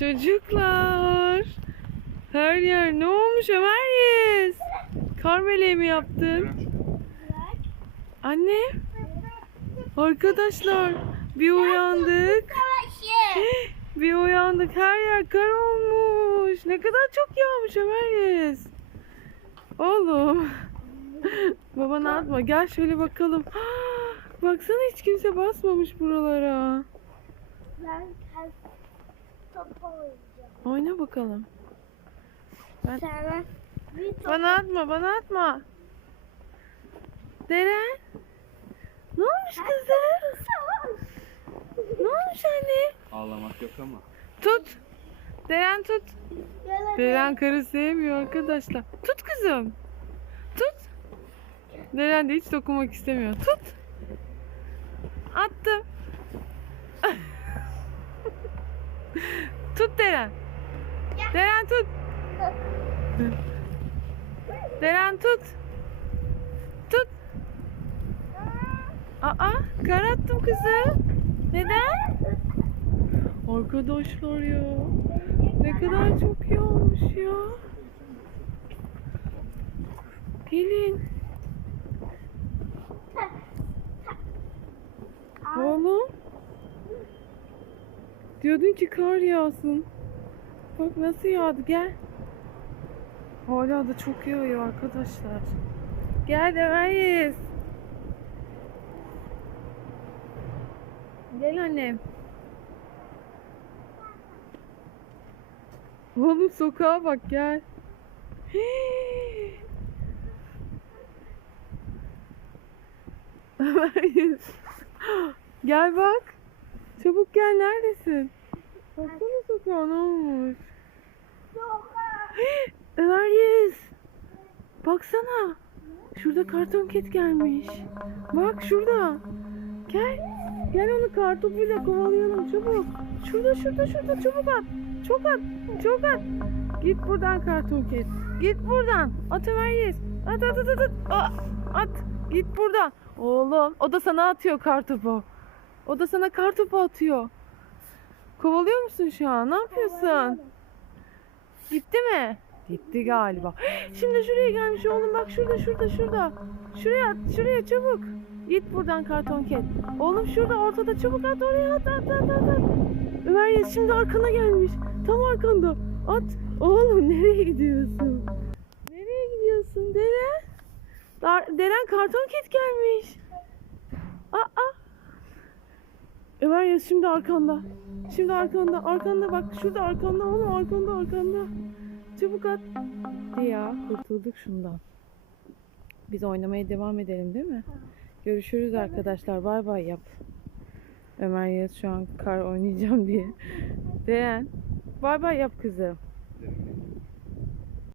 Çocuklar. Her yer ne olmuş Ömer Yiğiz? Kar meleği mi yaptın? Anne. Arkadaşlar bir uyandık. Bir uyandık her yer kar olmuş. Ne kadar çok yağmış Ömer Yiğiz. Oğlum. Babana atma. Gel şöyle bakalım. Baksana hiç kimse basmamış buralara. Ben oynayacağım. Oyna bakalım. Sana bir top Bana atma, bana atma. Deren. Ne olmuş kızım? Ne olmuş anne? Ağlamak yok ama. Tut. Deren tut. Deren karı sevmiyor arkadaşlar. Tut kızım. Tut. Deren de hiç dokunmak istemiyor. Tut. Attım. Deren. Deren tut. Deren tut. Tut. Aa, kar attım kızım. Neden? Arkadaşlar ya. Ne kadar çok yağmış ya. Gelin. Oğlum. Diyordun ki kar yağsın. Bak nasıl yağdı gel. Hala da çok yağıyor arkadaşlar. Gel demeyiz. Gel annem. Oğlum sokağa bak gel. Ömer'iz. gel bak. Çabuk gel neredesin? Baksana sokağa ne olmuş. Ömer'iz. Baksana. Şurada karton ket gelmiş. Bak şurada. Gel. Gel onu kartopuyla kovalayalım çabuk. Şurada şurada şurada çabuk at. Çok at. Çok at. Git buradan karton ket. Git buradan. At Ömer'iz. At at at at. At. Aa, at. Git buradan. Oğlum o da sana atıyor kartopu. O da sana kartopu atıyor. Kovalıyor musun şu an? Ne yapıyorsun? Gitti mi? Gitti galiba. Şimdi şuraya gelmiş oğlum bak şurada şurada şurada. Şuraya şuraya çabuk. Git buradan karton ket. Oğlum şurada ortada çabuk at oraya at at at at. at. Ömer Yiğit şimdi arkana gelmiş. Tam arkanda. At. Oğlum nereye gidiyorsun? Nereye gidiyorsun Deren? Dar- Deren karton ket gelmiş. Aa. Ömer Yiğit şimdi arkanda. Şimdi arkanda. Arkanda bak. Şurada arkanda oğlum arkanda arkanda. Çabuk at. Hadi ya kurtulduk şundan. Biz oynamaya devam edelim değil mi? Görüşürüz arkadaşlar. Bay bay yap. Ömer Yağız şu an kar oynayacağım diye. Beğen. Bay bay yap kızım.